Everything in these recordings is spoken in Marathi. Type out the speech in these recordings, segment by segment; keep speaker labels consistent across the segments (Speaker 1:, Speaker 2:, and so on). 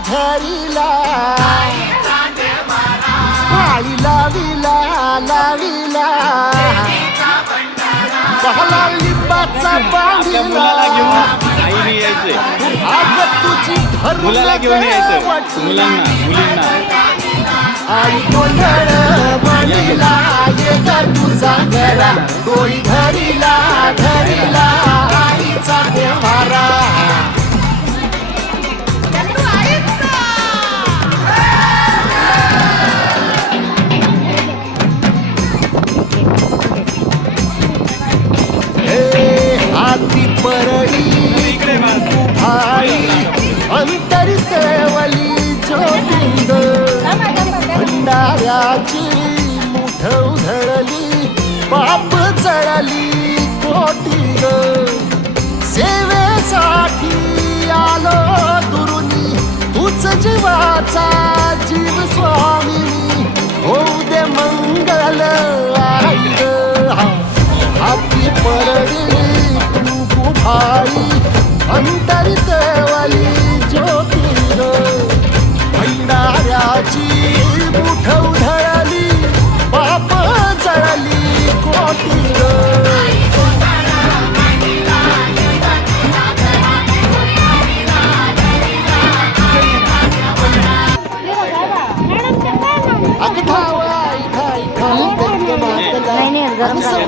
Speaker 1: झरीला पाळी लाविला
Speaker 2: लाविला
Speaker 1: पाहला लिंबाचा
Speaker 2: बांधिला तुझी
Speaker 1: घेऊन यायचं मुलांना मुलींना.
Speaker 2: आई कोण पापाची मुठ उधळली पाप जळली कोटी ग. सेवेसाठी आलो गुरुनी
Speaker 3: तूच
Speaker 2: जीवाचा जीव स्वामी.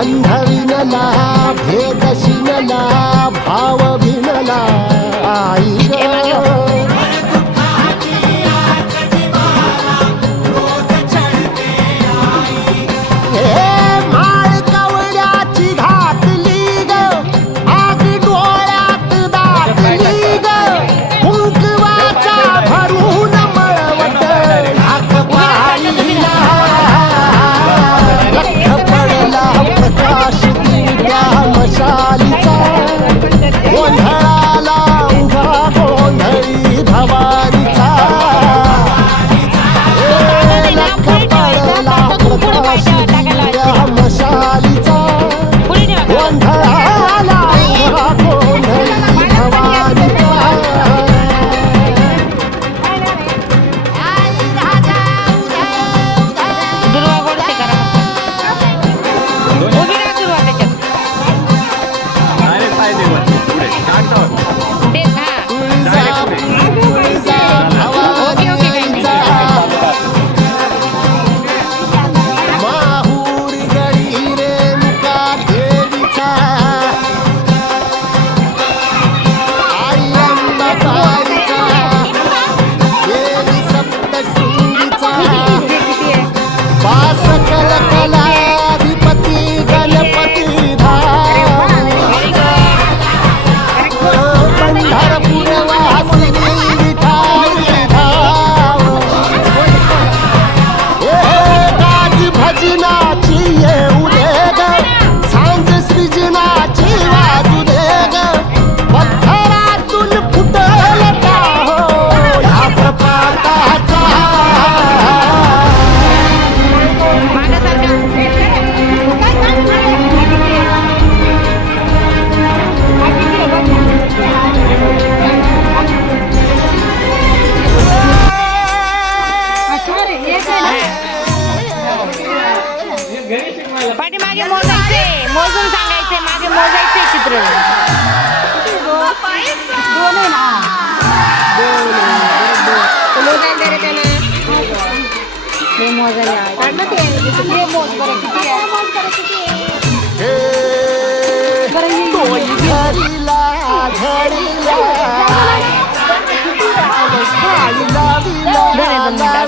Speaker 2: अंधविनला भेदशिनला भावभिनला आई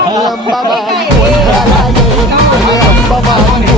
Speaker 2: Lamba, lamba, lamba, lamba,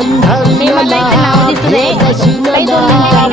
Speaker 2: Mandhari
Speaker 1: na na,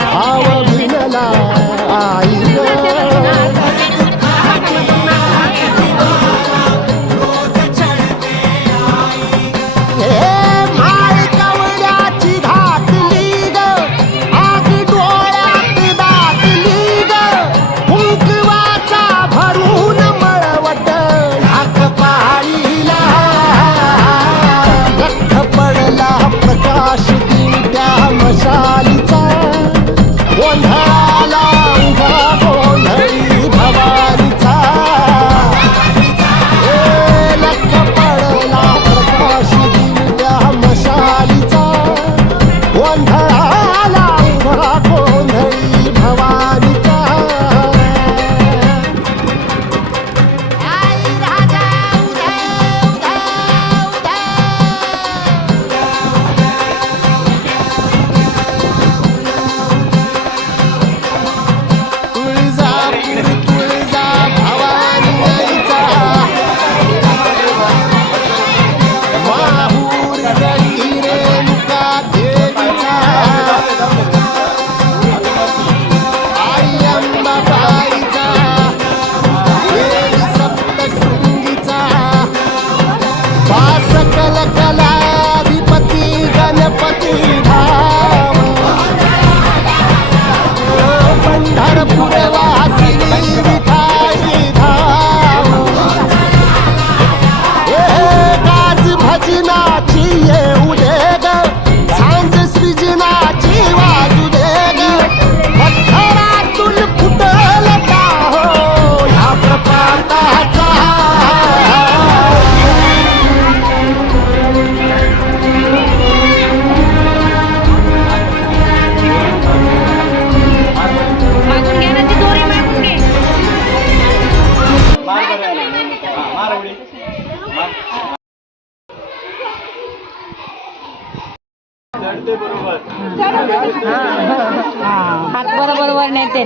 Speaker 3: हात बरोबर वर नेते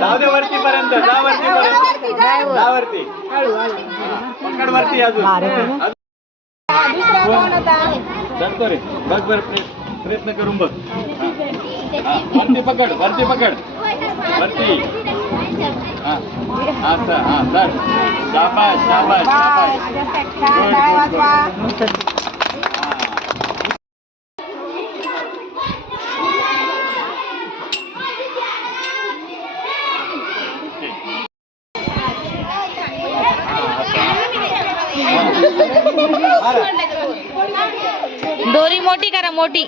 Speaker 1: जाऊ दे वरती पर्यंत जा वरती पर्यंत जा वरती पकड वरती अजून रे बघ बर प्रयत्न करून बघ. हा, वरती पकड वरती पकड. वरती. हा. असं हा चढ शाबाश शाबाश शाबाश
Speaker 3: करा मोठी.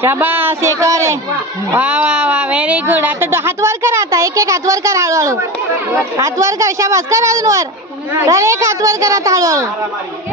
Speaker 3: शाबास हे कर वा वा वा व्हेरी गुड आता तो हात वर कर आता. एक एक हात वर कर हळूहळू. हात वर कर शाबास. कर अजून वर. एक हात वर कर आता हळूहळू.